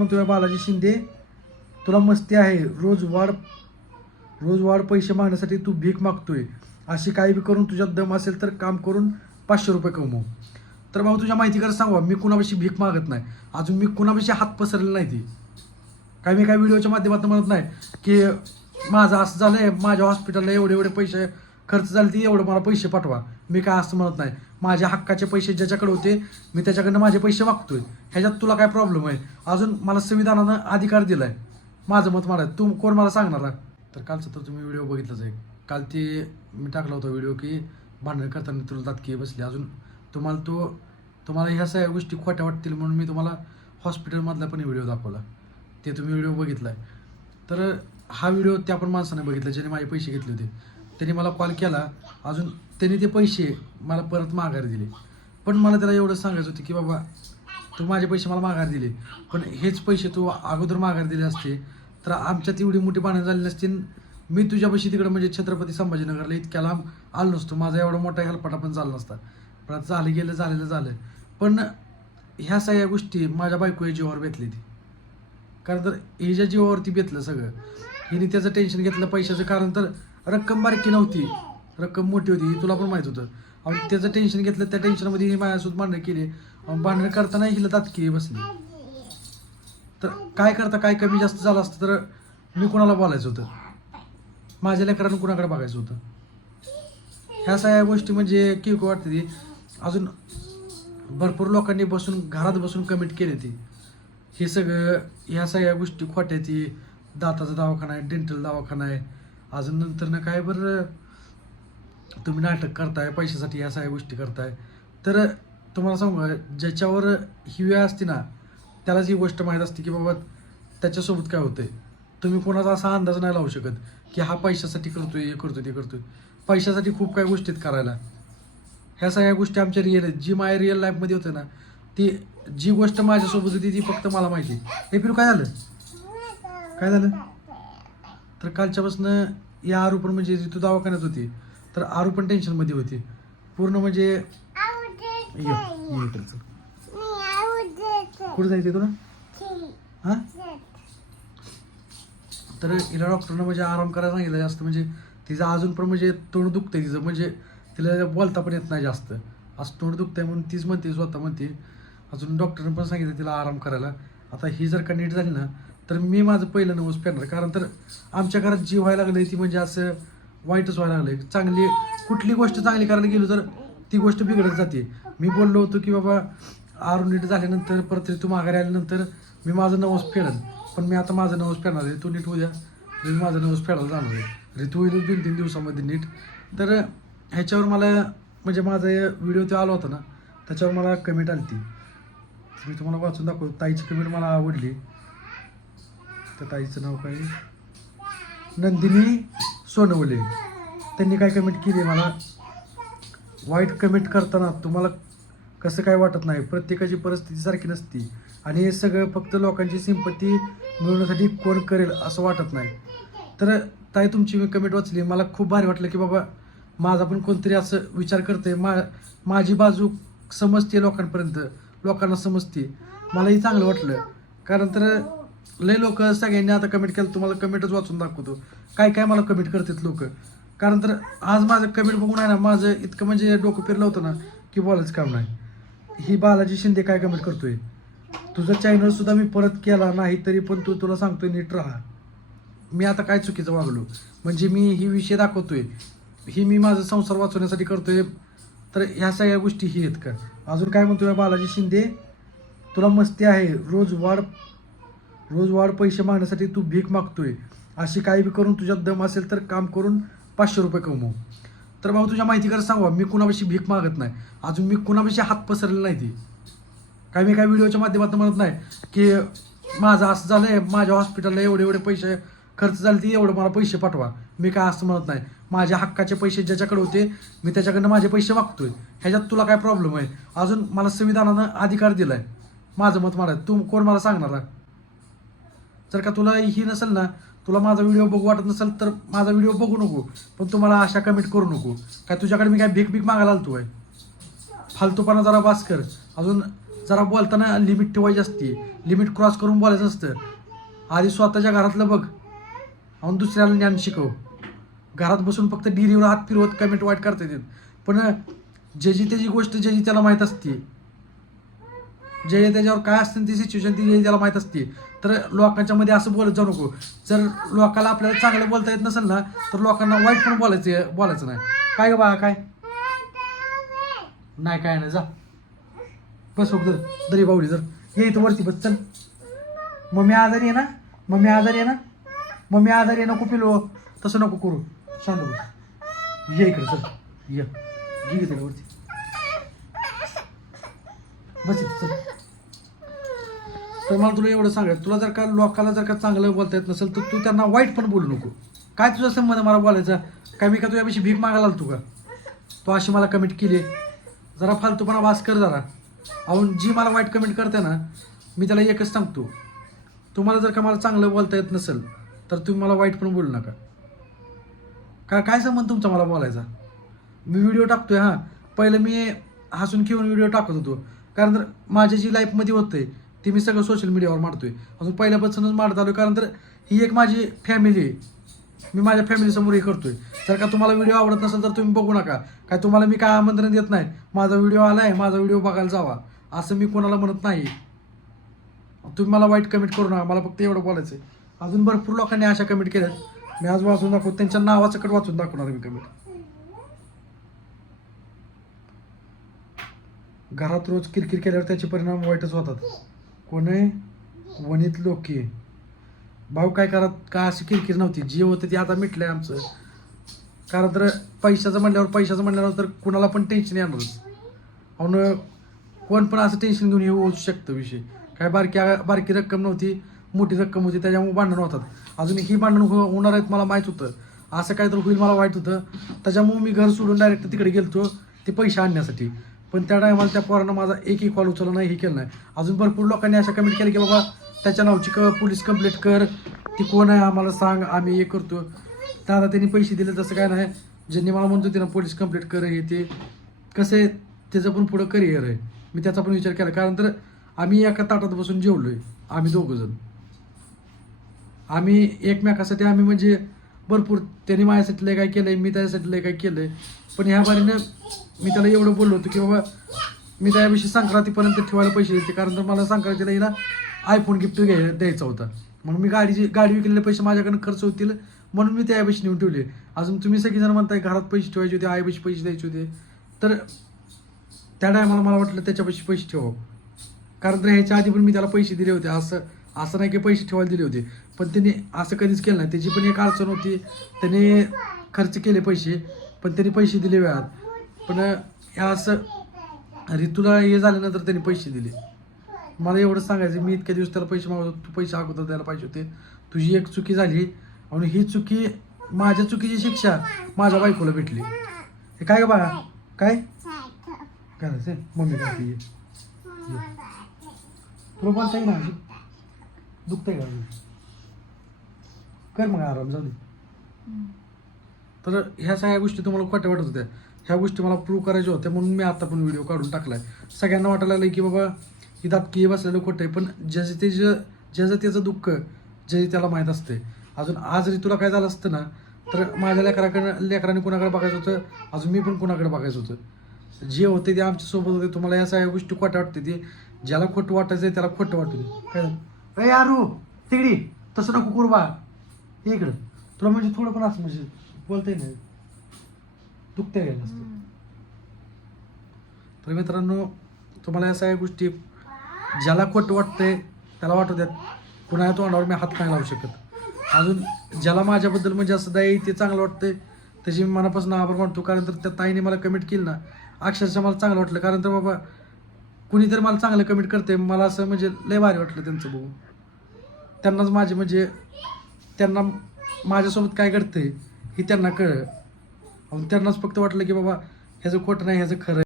म्हणतोय बालाजी शिंदे तुला मस्ती आहे. रोज वाढ रोज वाढ पैसे मागण्यासाठी तू भीक मागतोय. अशी काही बी करून तुझ्यात दम असेल तर काम करून पाचशे रुपये कमवू. तर भाऊ तुझ्या माहिती सांगा मी कुणापाशी भीक मागत नाही. अजून मी कुणापाशी हात पसरलेला नाही ती. काय मी काय व्हिडिओच्या माध्यमातून म्हणत नाही की माझं असं झालं आहे माझ्या हॉस्पिटलला एवढे एवढे पैसे खर्च झाले ते एवढं मला पैसे पाठवा. मी काय असं म्हणत नाही. माझ्या हक्काचे पैसे ज्याच्याकडे होते मी त्याच्याकडनं माझे पैसे मागतोय ह्याच्यात तुला काय प्रॉब्लेम आहे? अजून मला संविधानानं अधिकार दिलाय. माझं मत मला तू कोण मला सांगणार? तर कालचं तर तुम्ही व्हिडिओ बघितलाच आहे. काल ते मी टाकला होता व्हिडिओ की भांडण करताना तुला दातकी बसली. अजून तुम्हाला तो तुम्हाला ह्या सगळ्या गोष्टी खोट्या वाटतील म्हणून मी तुम्हाला हॉस्पिटलमधला पण व्हिडिओ दाखवला. ते तुम्ही व्हिडिओ बघितला आहे तर हा व्हिडिओ त्या पण माणसाने बघितला ज्याने माझे पैसे घेतले होते. त्यांनी मला कॉल केला. अजून त्यांनी ते पैसे मला परत माघार दिले. पण मला त्याला एवढं सांगायचं होतं की बाबा तू माझे पैसे मला माघार दिले. पण हेच पैसे तू अगोदर माघार दिले असते तर आमच्यात एवढी मोठी भांडण झाली नसती मी तुझ्यापाशी तिकडं म्हणजे छत्रपती संभाजीनगरला इतक्या लांब आलो नसतो. माझा एवढा मोठा हेलपाटा पण झाला नसता. पण आता झालं गेलं झालेलं झालं. पण ह्या सगळ्या गोष्टी माझ्या बायको या जीवावर बेतली ती कारण तर हिच्या जीवावरती बेतलं सगळं हिने त्याचं टेन्शन घेतलं पैशाचं. कारण तर रक्कम बारकी नव्हती. रक्कम मोठी होती हे तुला पण माहीत होतं. आणि त्याचं टेन्शन घेतलं त्या टेन्शनमध्ये ही माझ्यासोबत भांडणं केली. भांडणं करताना हिला तातकी बसली. तर काय करता काय कमी जास्त झालं असतं तर मी कुणाला बोलायचं होतं? माझ्या लेकरांना कुणाकडे बघायचं होतं? ह्या सगळ्या गोष्टी म्हणजे किरकोळ वाटते ती. अजून भरपूर लोकांनी बसून घरात बसून कमेंट केली ती. हे सगळं ह्या सगळ्या गोष्टी खोट्या ती. दाताचा दवाखाना आहे डेंटल दवाखाना आहे. अजून नंतर ना काय बरं? तुम्ही नाटक करताय पैशासाठी ह्या सगळ्या गोष्टी करताय. तर तुम्हाला सांगू ज्याच्यावर ही वेळ असते ना त्यालाच ही गोष्ट माहीत असते की बाबा त्याच्यासोबत काय होतंय? तुम्ही कोणाचा असा अंदाज नाही लावू शकत की हा पैशासाठी करतोय हे करतोय ते करतोय. पैशासाठी खूप काही गोष्टीत करायला. ह्या सगळ्या गोष्टी आमच्या रिअल आहेत. जी माझ्या रिअल लाईफमध्ये होते ना ती जी गोष्ट माझ्यासोबत होती ती फक्त मला माहिती हे फिरू काय झालं? काय झालं? तर कालच्यापासून या आरू पण म्हणजे तू दवाखान्यात होती तर आरू पण टेन्शनमध्ये होती. पूर्ण म्हणजे ये कुठं जायचं तुला? हां? तर हिला डॉक्टरनं म्हणजे आराम करायला सांगितलं जास्त म्हणजे तिचं अजून पण म्हणजे तोंड दुखतंय तिचं म्हणजे तिला बोलता पण येत नाही जास्त. असं तोंड दुखतंय म्हणून तीच म्हणते स्वतः म्हणते. अजून डॉक्टरनं पण सांगितलं तिला आराम करायला. आता ही जर का नीट झाली ना तर मी माझं पहिलं नवस पेरणार. कारण तर आमच्या घरात जी व्हायला लागली ती म्हणजे असं वाईटच व्हायला लागलं चांगली कुठली गोष्ट चांगली करायला गेलो तर ती गोष्ट बिघडत जाते. मी बोललो होतो की बाबा आरू नीट झाल्यानंतर परत तू माघारी आल्यानंतर मी माझं नवस फेडन. पण मी आता माझं नवस फेडणार आहे. तू नीट होऊ द्या. मी माझं नवस फेडायला जाणार आहे. ऋतू होईल दोन तीन दिवसामध्ये नीट. तर ह्याच्यावर मला म्हणजे माझा व्हिडिओ ते आला होता ना त्याच्यावर मला कमेंट आली ती मी तुम्हाला वाचून दाखवतो. ताईची कमेंट मला आवडली. त्या ताईचं नाव काय? नंदिनी सोनवले. त्यांनी काय कमेंट केली? मला वाईट कमेंट करताना तुम्हाला कसं काय वाटत नाही? प्रत्येकाची परिस्थिती सारखी नसती. आणि हे सगळं फक्त लोकांची सिंपत्ती मिळवण्यासाठी कोण करेल असं वाटत नाही. तर ताई तुमची मी कमेंट वाचली. मला खूप भारी वाटलं की बाबा माझा पण कोणतरी असं विचार करते मा माझी बाजू समजते लोकांपर्यंत. लोकांना समजते. मलाही चांगलं वाटलं. कारण तर लय लोक सगळ्यांनी आता कमेंट केलं तुम्हाला कमेंटच वाचून दाखवतो. काय काय मला कमेंट करतात लोक? कारण तर आज माझं कमेंट बघून आहे ना माझं इतकं म्हणजे डोकं फिरलं होतं ना की बोलायचं काम नाही. ही बालाजी शिंदे काय कमेंट करतोय? तुझं चॅनल सुद्धा मी परत केला नाही तरी पण तू तुला सांगतोय नीट राहा. मी आता काय चुकीचं वागलो? म्हणजे मी ही विषय दाखवतोय. ही मी माझा संसार वाचवण्यासाठी करतोय. तर ह्या सगळ्या गोष्टी ही आहेत का? अजून काय म्हणतोय बालाजी शिंदे? तुला मस्ती आहे. रोज वाढ रोज वाढ पैसे मागण्यासाठी तू भीक मागतोय. अशी काही बी करून तुझ्यात दम असेल तर काम करून पाचशे रुपये कमवू. तर भाऊ तुझ्या माहिती सांगा. मी कुणापाशी भीक मागत नाही. अजून मी कुणापाशी हात पसरलेला नाही ती. काय मी काय व्हिडिओच्या माध्यमातून म्हणत नाही की माझं असं झालंय माझ्या हॉस्पिटलला एवढे एवढे पैसे खर्च झाले ते एवढं मला पैसे पाठवा. मी काय असं म्हणत नाही. माझ्या हक्काचे पैसे ज्याच्याकडे होते मी त्याच्याकडनं माझे पैसे मागतोय. ह्याच्यात तुला काय प्रॉब्लेम आहे? अजून मला संविधानानं अधिकार दिला आहे माझं मत मला तू कोण मला सांगणार आहे? जर का तुला ही नसेल ना तुला माझा व्हिडिओ बघू वाटत नसेल तर माझा व्हिडिओ बघू नको. पण तू मला अशा कमेंट करू नको. काय तुझ्याकडे मी काय भीक भीक मागायला आलतो आहे फालतूपणा जरा बास कर. अजून जरा बोलताना लिमिट ठेवायची असते. लिमिट क्रॉस करून बोलायचं असतं. आधी स्वतःच्या घरातलं बघ. आणि दुसऱ्याला ज्ञान शिकव. घरात बसून फक्त डिरीवर हात फिरवत कमेंट वाईट करता येतात. पण ज्याची त्याची गोष्ट ज्याची त्याला माहीत असते जे त्याच्यावर काय असते ती सिच्युएशन ती जे त्याला माहीत असते तर लोकांच्या मध्ये असं बोलत जाऊ नको. जर लोकाला आपल्याला चांगलं बोलता येत नसेल ना तर लोकांना वाईट पण बोलायचं बोलायचं नाही. काय ग बा काय? नाही काय नाही जा. बस बघ जर दरी बावली जर. ये इथं वरती बस चल. मम्मी आजारी आहे ना? मम्मी आजारी आहे ना? मम्मी आजारी आहे नको पिलो. तसं नको करू. शांत बस. ये इकडे चल. ये. घे वरती. बस इथं चल. तर मला तुला एवढं सांगायचं तुला जर का लोकाला जर का चांगलं बोलता येत नसेल तर तू त्यांना वाईट पण बोलू नको. काय तुझा संबंध मला बोलायचा? काय मी का तुझ्याविषयी भीक मागायला तू का? तू अशी मला कमेंट केली जरा फालतूपणा वास कर जरा. अहो जी मला वाईट कमेंट करते ना मी त्याला एकच सांगतो. तुम्हाला जर का मला चांगलं बोलता येत नसेल तर तुम्ही मला वाईट पण बोलू नका. का काय संबंध तुमचा मला बोलायचा? मी व्हिडिओ टाकतोय हां. पहिलं मी हसून खेळून व्हिडिओ टाकत होतो. कारण तर माझ्या जी लाईफमध्ये होतंय ते मी सगळं सोशल मीडियावर मारतोय अजून पहिल्यापासूनच मारत आलो कारण तर ही एक माझी फॅमिली आहे. मी माझ्या फॅमिलीसमोर हे करतोय. जर का तुम्हाला व्हिडिओ आवडत नसेल तर तुम्ही बघू नका. काय तुम्हाला मी काय आमंत्रण देत नाही. माझा व्हिडिओ आला आहे माझा व्हिडिओ बघायला जावा. असं मी कोणाला म्हणत नाही. तुम्ही मला वाईट कमेंट करू नका. मला फक्त एवढं बोलायचं आहे अजून भरपूर लोकांनी अशा कमेंट केल्यात. मी आज वाचून दाखवतो. त्यांच्या नावाचं कट वाचून दाखवणार मी कमेंट घरात रोज किरकिर केल्यावर त्याचे परिणाम वाईटच होतात. कोण? आहे वनित लोकी. भाऊ काय करत का अशी किरकिर नव्हती? जे होतं ते आता मिटलं आहे आमचं. कारण तर पैशाचं म्हणल्यावर पैशाचं म्हणल्यावर तर कुणाला पण टेन्शन येणारच. अहून कोण पण असं टेन्शन घेऊन हे होऊ शकतं विषय. काय बारकी बारकी रक्कम नव्हती मोठी रक्कम होती त्याच्यामुळे भांडण होतात. अजून ही भांडण हो होणार आहेत मला माहीत होतं. असं काय तर होईल मला वाईट होतं. त्याच्यामुळे मी घर सोडून डायरेक्ट तिकडे गेलतो ते पैसे आणण्यासाठी. पण त्या टायमाला त्या पोरानं माझा एकही कॉल उचलला नाही हे केलं नाही. अजून भरपूर लोकांनी अशा कमेंट केलं की बाबा त्याच्या नावची क पोलीस कंप्लेंट कर. ती कोण आहे आम्हाला सांग आम्ही हे करतो. दादा त्यांनी पैसे दिले तसं काय नाही. ज्यांनी मला म्हणतो ना पोलीस कंप्लेंट कर हे ते. कसं आहे त्याचं पण पुढं करिअर आहे. मी त्याचा पण विचार केला. कारण तर आम्ही एका ताटात बसून जेवलो आहे आम्ही दोघं जण. आम्ही एकमेकासाठी आम्ही म्हणजे भरपूर त्याने माझ्यासाठी लय काय केलंय मी त्याच्यासाठी लय काय केलंय. पण ह्या बारीनं मी त्याला एवढं बोललो होतो की बाबा मी त्याविषयी संक्रांतीपर्यंत ठेवायला पैसे देते कारण तर मला संक्रांतीला हिला आयफोन गिफ्ट घ्यायला द्यायचा होता. म्हणून मी गाडीची गाडी विकलेले पैसे माझ्याकडनं खर्च होतील म्हणून मी त्याविषयी नेऊन ठेवले. अजून तुम्ही सगळेजण म्हणताय घरात पैसे ठेवायचे होते आईपाशी पैसे द्यायचे होते. तर त्या टायमाला मला वाटलं त्याच्यापाशी पैसे ठेवावं. कारण तर ह्याच्या आधी पण मी त्याला पैसे दिले होते. असं असं नाही की पैसे ठेवायला दिले होते. पण त्यांनी असं कधीच केलं नाही. त्याची पण एक अडचण होती. त्याने खर्च केले पैसे पण त्यांनी पैसे दिले वेळात. पण ह्या असं ऋतूला हे झाल्यानंतर त्यांनी पैसे दिले. मला एवढं सांगायचं मी इतक्या दिवस त्याला पैसे मागवतो तू पैसे अगोदर द्यायला पाहिजे होते. तुझी एक चुकी झाली आणि ही चुकी माझ्या चुकीची शिक्षा माझ्या बायकोला भेटली. हे काय ग बाळा? काय? करायचं मम्मी काय तुला बोलता येईल ना दुखतंय का? कर मग आराम जाऊ दे. तर ह्या सगळ्या गोष्टी तुम्हाला खोट्या वाटत होत्या. ह्या गोष्टी मला प्रूव्ह करायच्या होत्या म्हणून मी आता पण व्हिडिओ काढून टाकलाय. सगळ्यांना वाटायला लागलं की बाबा ही दाबकी बसलेलं खोटं आहे पण ज्याचं ते ज्याचं त्याचं दुःख जे त्याला माहीत असते अजून आज जरी तुला काय झालं असतं ना तर माझ्या लेकराकडं लेकराने कुणाकडे बघायचं होतं? अजून मी पण कुणाकडे बघायचं होतं. जे होते ते आमच्यासोबत होते. तुम्हाला या सगळ्या गोष्टी खोट्या वाटते ते. ज्याला खोटं वाटायचं आहे त्याला खोटं वाटू दे. काय झालं? यारू तिकडी तसं नको कुरबा इकडं. तुला म्हणजे थोडं पण असं म्हणजे बोलता नाही. दुखते गेलं असतं तर मित्रांनो तुम्हाला या सगळ्या गोष्टी ज्याला खोटं वाटतंय त्याला वाटू द्यात. कुणाच्या तोंडावर मी हात नाही लावू शकत. अजून ज्याला माझ्याबद्दल म्हणजे असं दाई ते चांगलं वाटतंय त्याची मी मनापासून आभार मानतो. कारण तर त्या ताईने मला कमेंट केली ना अक्षरशः मला चांगलं वाटलं. कारण तर बाबा कुणीतरी मला चांगलं कमेंट करते मला असं म्हणजे लय भारी वाटलं त्यांचं बघून. त्यांनाच माझे म्हणजे त्यांना माझ्यासोबत काय घडतंय हे त्यांना कळ त्यांनाच फक्त वाटलं की बाबा ह्याचं खोटं नाही ह्याचं खरं